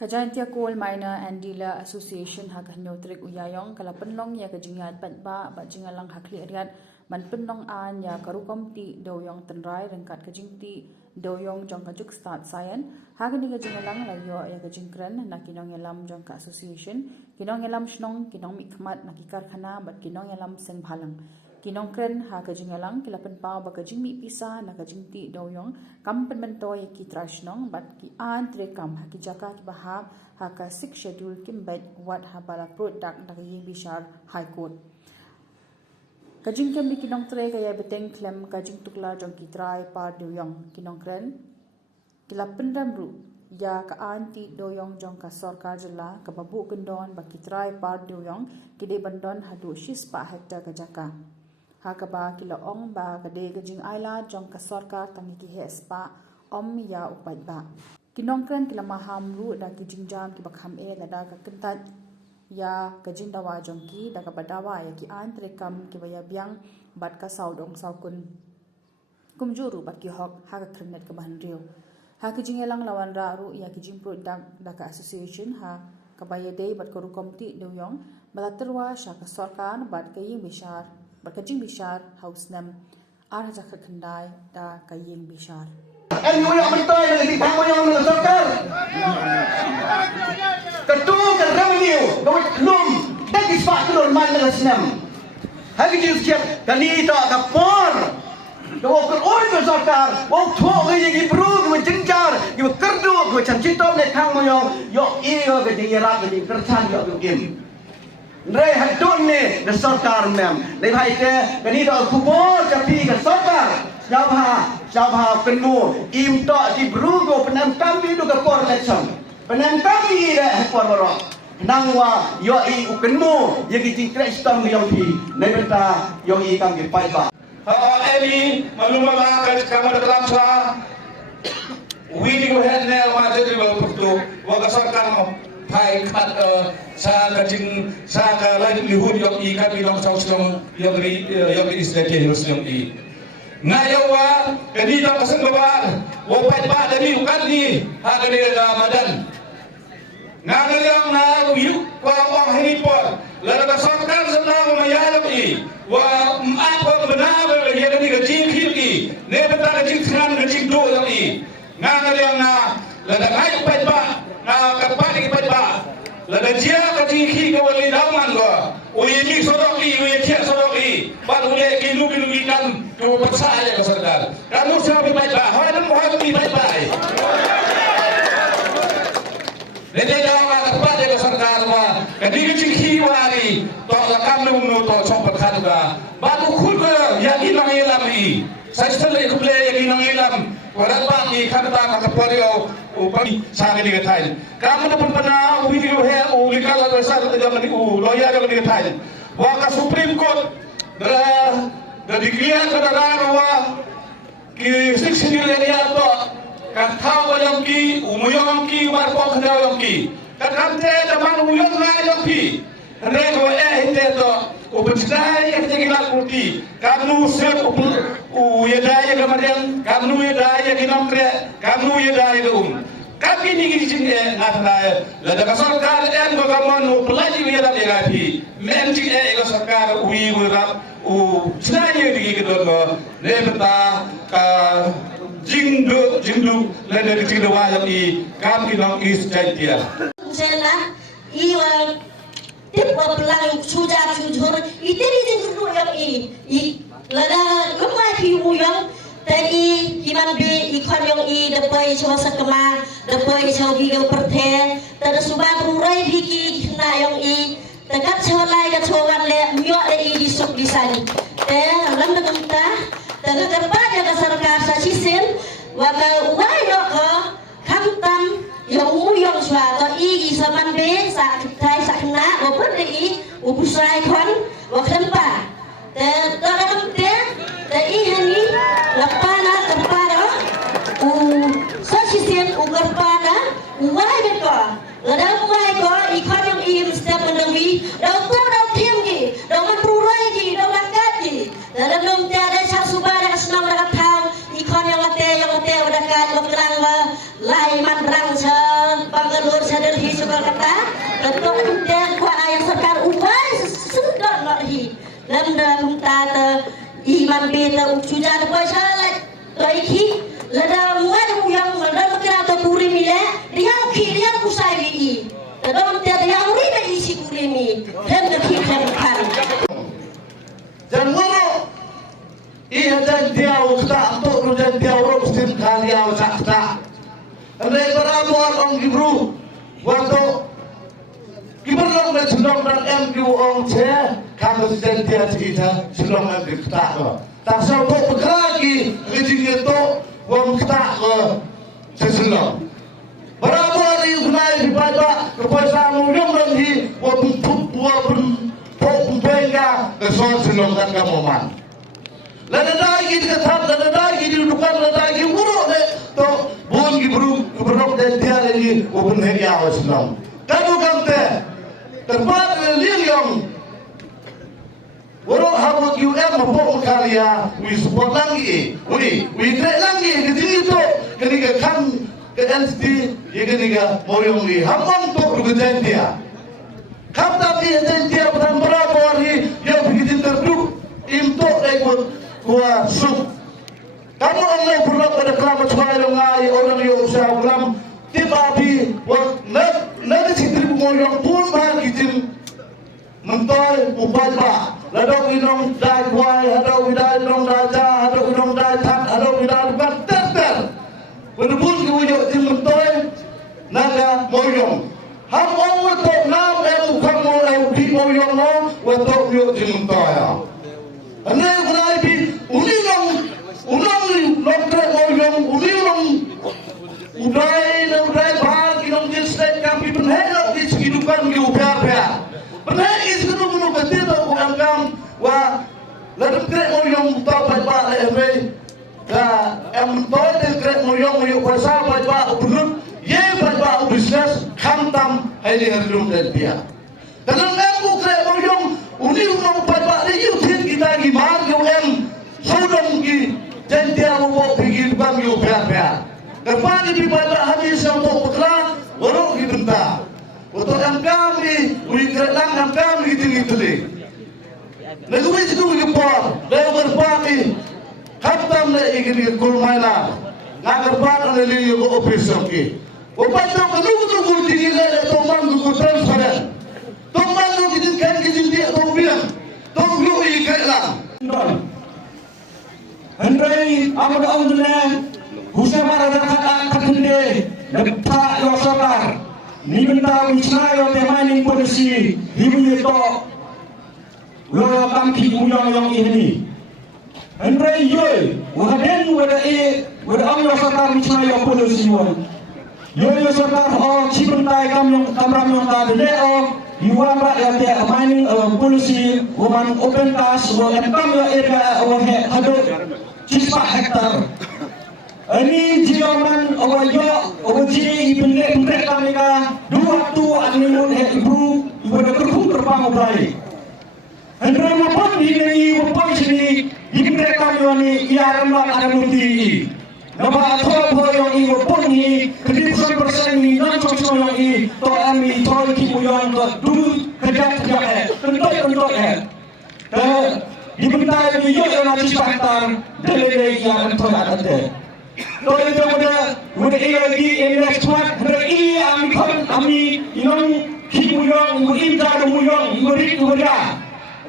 Kajantia Coal Miner and Dealer Association hak hanyotrek uyayong kalapenlong ya kajingat patba bajingalang hakli riat man penlong an ya karukom ti doyong tenrai rengkat kajingti doyong jong kajuk start sayan hagani kajingalang layo ya kajingkren na kinong yalam jong ka association kinong yalam shnong kinong mikmat nakikar khana bat kinong yalam seng bhalang kinong kren ha kajingalang kilapen pau ba kajing mi pisa na kajingti doyong kam penmentoy ki trashnong bat ki an tre kam ha ki jaka ki bahab ha ka sik schedule kim bet wat ha bala product da yi bishar high court kajing kem kinong tre kaya beteng klem kajing tukla jong ki trai par doyong kinong kren kilapen ramru ya ka anti doyong jong ka sarkar jela ka babu kendon ba ki trai par doyong kide bandon hadu shis pa hektar ka jaka hakaba kila ong ba kade gajing aila jong ka sarkar tangi ki hespa om ya upat ba kinong kren kila maham ru da ki jingjam ki bakham e lada ka kentat ya kajing dawa jong ki da ka badawa ya ki antre kam ki baya biang bat ka saudong saukun kumjuru bat ki hok ha ka krenet ka ban rio ha ki jingelang lawan ra ru ya ki jing product da ka association ha ka baya dei bat ko ru komti doyong balaterwa sha ka sarkar bat ka ying bishar Berkajing bishar haus nam arah jakar kendai da kaying bishar. Anh nuôi ông tôi là gì thằng ông là sao cơ? Cái tu cái rau nhiều, cái lùm, cái cái phát cái lùm man là sinam. Hai cái gì chết, cái này to cái por, cái ông cái oi cái sao cơ? Ông thua cái gì cái bru cái chính char, cái cất đu cái chân chín tôm này thằng ông, yo cái gì rap cái gì cất chan yo cái im. Ray hadon ni the sarkar mem nei bhai ke kani do kubo chapi ke sarkar jabha kenu im to di brugo penam kami do ke por election penam kami re por boro nangwa yo I ukenu ye ki kristam yo thi nei beta yo I kam ke pai ba eli maluma ba ka kamar dalam sa wi di head ne ma jadi ba putu wa ka sarkar mo pai khat sa kajing sa ka lain lihun yok I ka binong saus long yok islet hilus long I ngayawa kani ta pasang babar wa pai ba dani ukan ni ha kani da madan ngaliang na yu wa ong hinipor la da sarkar sana ma yalam I wa apa benar ya kani kajing khil I ne beta kajing khan kajing do long I ngaliang na la da ngai pai ba na kapani pai ba la da jia ka ji khi ka wali dau man go ui mi sorok I ui chia sorok I ba ule ki lu kan to paksa ya ka sarkar kan nu sa pai ba ha nan mo ha pai ba le de da ma ka pa de ka sarkar ma ka di ji khi wari to la kam nu to chong pa khan ga ba tu khul ga ya ki nang ilam I sai sale ku ple ya ki nang ilam warat ba ki khan ta ka porio upami sangat dikatakan. Kamu pun pernah video he ulikal besar zaman itu lawyer yang dikatakan. Waka Supreme Court dah dikliar kedatangan wa ki seksi dia to kan tahu yang ki umuyong ki warpo kena yang ki kan kante zaman umuyong yang ki rego hite to upenstay yang tinggal kuti kamu sep uyedaya kemudian kamu uyedaya kinomkre kamu uyedaya kami ni gini sini ngafna la daga sarkar en go gamon plaji wi da ga fi men ji go sarkar wi rap u snani ni gi do go ne beta ka jingdu la de ti do wa I kam ki no is chantia sela I wa tip wa plan suja sujur iteri jingdu yang I la da lumai fi u yang tadi himan be ikon yang I dapai sawa sakama dapai sawa video perthe tada subang rurai biki na yang I takat sawa lai ka sawan le myo le I disuk disani lam da kumta tada dapat jaga sarkar sa sisen wa ka wai yo ko kamtam yang umuyong swa to I saman be sa thai sa na wa pun I ubusai kon wa kempa tada kumte I hani lapana tempara sasisen ugarpana uwai ko ladang uwai ko ikon yang I setiap menewi dau tu dau tim ki dau manrurai ki dau langkat ki dalam dom tiada sak subara senang dak thau ikon yang ate wadakat bagrang lai man rang sa bangalur sadar to dia kuat ayah serkar ubah sedot lot hi lemda kumta te iman beta suja de pasalat to iki lada muat yang lada kira to puri mile dia ki dia kusai li Tadong tiada yang uri isi kurimi, lemda ki kan. Dan moro iya dan dia ukta untuk dan dia urus tim kalian ukta. Andai beramor orang Gibru waktu Gibrong dan Sulong dan MQ orang saya kalau dan dia cerita Sulong dan ukta. Tak sampai berlagi kerja itu orang ukta ke Sulong. Berapa hari kunai dibaca kepada mujung lagi wabun benga kesal Sulong dan Kamoman. Lalu lagi dikatakan, lalu lagi didudukan, lalu lagi buruk deh. To bun Gibrong dan dia lagi wabun heriau Sulong. Kamu kamte tempat liliang. Orang habuk UM mapok karya, we support lagi, we trade lagi. Ketika itu, ketika kan ke NCT, ya ketika mau yang di hamam tu berkejan dia. Kap tapi dia petang berapa hari dia begitu terduk, imtok ikut kuah sub. Kamu orang pulang pada kelamat sebagai orang orang yang usaha pulang tiba-tiba, nak cintri mau yang pun bagitin. Mentoy upaya, ladau inong dai kuai, ladau idai inong daja, ladau inong dai tat, ladau idai bukan ter. Berbun kewujud di mentoy naga moyong. Ham orang betul nam bukan di moyong no, betul kewujud di mentoy. Ane kunai bi unang nokter moyong unang udai bahag inong jenis kami penhelok di kehidupan kita. Pernah is guru betul tu orang wah lalu kerek moyong tahu baik leh dah toy kerek moyong pasal baik urut ye baik bisnes khantam hari harum dan dia. Kalau aku kerek moyong uni umang baik le yutin kita gimar sodong ki dan dia mau pergi bang yu biar. Kepada di baik hadis yang tu pekla baru dibentak. Untuk yang kami, uikat lang kami tinggi-tinggi. Lagu itu gempor, lagu berpati, khatam le ingin kulmaina, ngakarpan le liyo ko opisoki. Upato kanu tinggi le tomang ko transparan. Tomang ko kan dia tombiang, tombiu ikat lang. Hendrai amad amdullah, husna marajakat kakende, nepta yosakar. Ni benda wisnayo temaning polisi hibuye to loyo kamki uyang yang ini Andre yoy waden wada amyo sarkar wisnayo polisi won yoy sarkar o cibentai kamram yang tadi o yuan rakyat ya mining polisi woman open task wo etam yo area wo hado 4 hektar. Ini jiaman awajo ji ibne kami ka dua tu animun ibu pada kerhum terbang obai. Hendra mapon ini mapon sini ibne kami ni iaramlah ada muti. Nama atau yang ibu pun ni kedip 100% ni nan cocok yang i to ami to ki uyan to dulu kerja kentok dibentai ni yo yang nanti pantar delele yang to ada. To itu muda lagi next month ami inong himuyong muimda muyong muda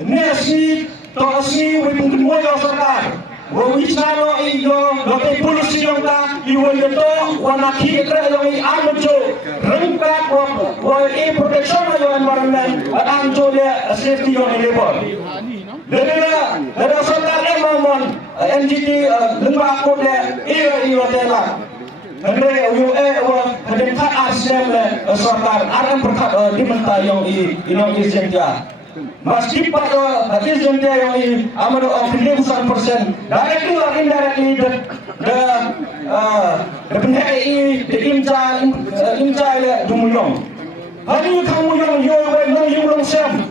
nesi to asni mungkin moyo sarkar wo isaro iyo lote polisi yang ta iwole to wana kira yang amojo rengka wo protection yo environment anjo le safety yo labor Dari sarkar emamon NGT lembah kode iyo tela. Hendai hendai kat asem sarkar akan berkat diminta yang inong isentia. Meski pada isentia yang amado 100% directly or indirectly the penhei imca dumuyong. Hari kamu yang yo yung sem.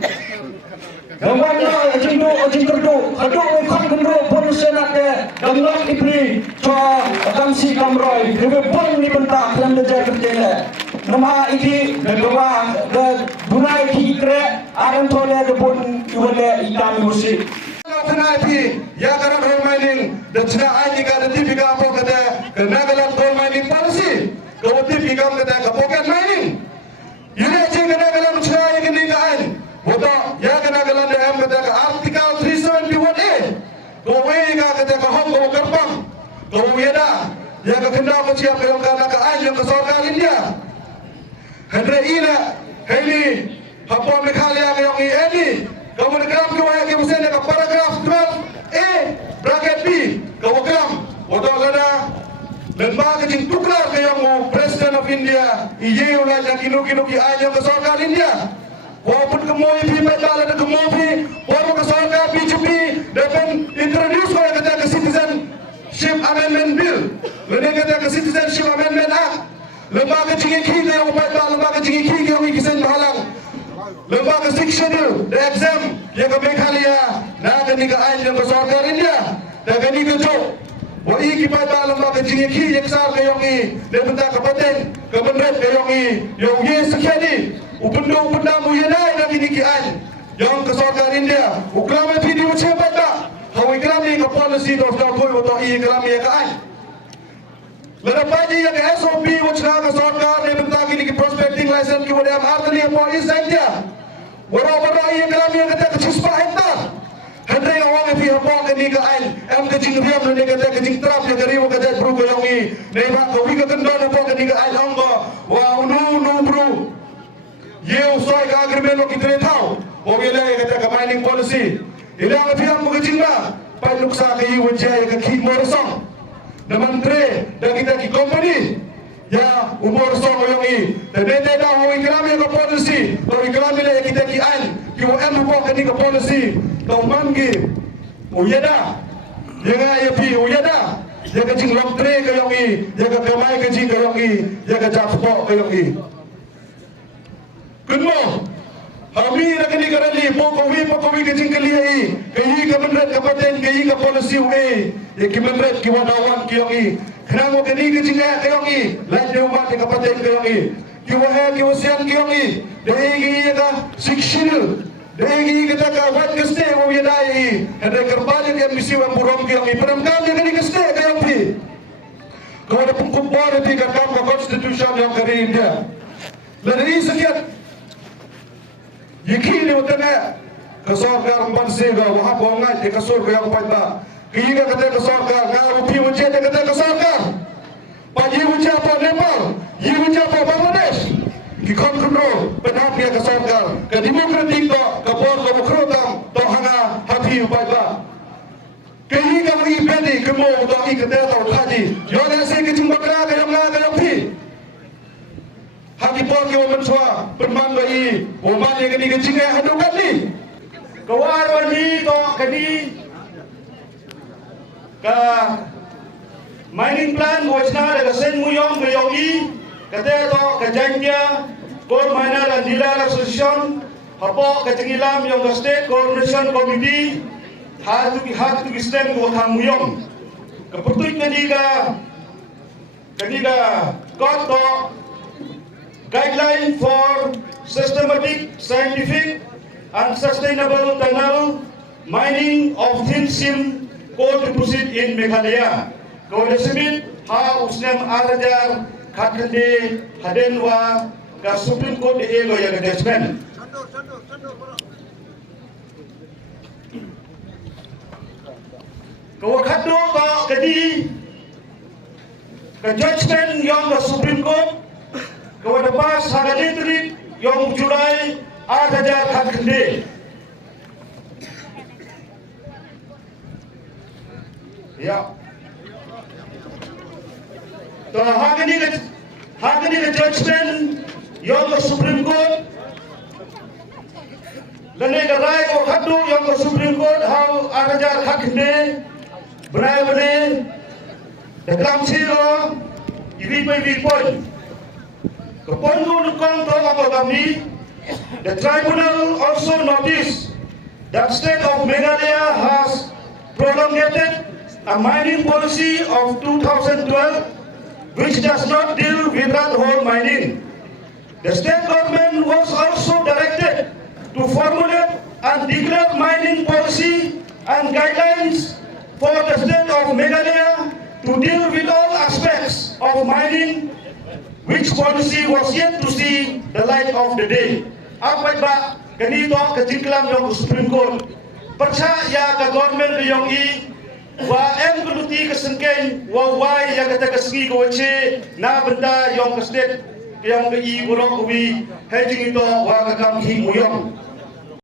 Gambarnya ajing kerdu, kan kendro polisi nak gambar ibri, coa kamsi kamroy, lebih pun dibentak dalam kerja kerjanya. nama ini kedua bunai kikre aran tole debun iwale itam musik Kenaipi, ya karena gold mining dan cina aini kada tipi apa kata kenagalan gold mining policy, kau tipi kata kepoket mining. Ini aja kenagalan cina yang ini kain, bodoh ya kenagalan DM kata artikel 371A, kau ini kata hong kau kerbang, kau yeda, ya kena kau siap yang karena kain yang kesorkan India. Henry ina, ini apa Meghalaya yang ini. Kamu dekam ke wayang ke musim dekat paragraf 12A bracket B. Kamu dekam, waktu ada lembaga kecil tukar ke yang President of India. Iye ulah yang kinu ki ayam ke sorkan India. Walaupun kemoy pi pedal ada kemoy pi, walaupun ke sorkan BJP dapat introduce kau yang kata ke Citizenship Amendment Bill. Lain kata ke Citizenship Amendment Act. Lembaga kecil ki ke yang pedal, lembaga kecil ki ke yang ikisen bahalang. Lembaga schedule, the exam yang ke Meghalaya, nak ni ke ain yang kesorkan India, dah ni ke jok. Wah iki pada lembaga jingki yang besar ke yongi, dia minta kabupaten, kementerian ke yongi, yang ye sekian upenda mu ye naik lagi ni ke ain yang kesorkan India. Ukram video macam pada, hawi ikram ni ke policy dos dah koi waktu ikram ye ke ain. Lalu pagi yang SOP macam kesorkan dia minta gini ke prospecting license ke wadam arteri apa India. Wara-wara ia kelami yang kata kecil 10 hektar. Hendai orang yang pihak buang ke ni ke ain. Em kecing riam dan dia kata kecing terap yang keriwa kata bro ke yang ni. Nemak kau wika kendor yang buang ke ni ke ain angka. Wah unu bro. Ye usai ke agreement lo kita tahu. Wah bila yang kata ke mining policy. Ilang pihak mu kecing lah. Pai luksa ke iwan jaya ke kik morosong. Dan menteri dan kita ki company. Ya umur song yang ini, dan dia dah orang ikram yang ke polisi, kalau ikram ni kita kian, kita buat ke ni ke polisi, kau manggi, uyada, jangan ia pi uyada, jangan cing loktre ke yang ini, jangan kemai ke cing ke yang ini, jangan capok ke yang ini. Kunmo, kami nak ni kerana pokowi ke cing kali ini, kini kementerian kabupaten, kini ke polisi we, ya kementerian kiwadawan ke yang ini. Kenapa kini kecingnya kayongi, lain dia umat di kabupaten kayongi, kiwasian kayongi, dahigi ka sikshil, dahigi kita ka wat keste wiyadai, ada kerbalik yang misi wan burom kayongi, penamkan yang kini keste kayongi. Kau ada pengkumpul di kakam ke konstitusi yang kari India. Lain sekian, yiki ni utama, kesorkar bansi ga wahab wangai di kasur kayong pada. Kini kata kesorkan, ngarupi ujian kata kesorkan. Pagi ujian apa Nepal, ye ujian apa Bangladesh. Kikon kontrol, penat dia kesorkan. Ke demokratik to, ke bor ke mukrotam, to hanga hati upaiba. Kini kamu ibedi kemo to ikete to haji. Yo nasi kecing bakra ke yang pi. Hati bor ke waman swa, berman bai, waman yang kini kecing hadukan ni. Kawar ni to kini ka mining plan wajna daga sen muyong mayogi kate to kajangya coal miner and dealer association hapo kajangilam yung state coordination committee hatu stem ko tham muyong kaputuit kaniga got to guideline for systematic scientific and sustainable tunnel mining of thin seam coal deposit in Meghalaya. Kau disebut ha usnam arajar khatende hadenwa ka Supreme Court ego yang judgment. Kau khatu ka kadi ka judgment yang ka Supreme Court kau dapat hagaditri yang Julai arajar khatende. Ya. So hakani ke judgment yang ke Supreme Court lane ke rai ko khadu yang ke Supreme Court how arajar khakne berai dalam siro ini pi point ke point ko nukang to apa kami the tribunal also noticed that state of Meghalaya has promulgated a mining policy of 2012 which does not deal with rat hole mining. The state government was also directed to formulate and declare mining policy and guidelines for the state of Meghalaya to deal with all aspects of mining, which policy was yet to see the light of the day. Apa ba ganito kajingklam yung Supreme Court? Percaya ka government yung wa em kuluti kasengken wa wai ya kata kasgi ko che na benda yung state yang ke burok kuwi hejing ito wa ka kam hi muyong.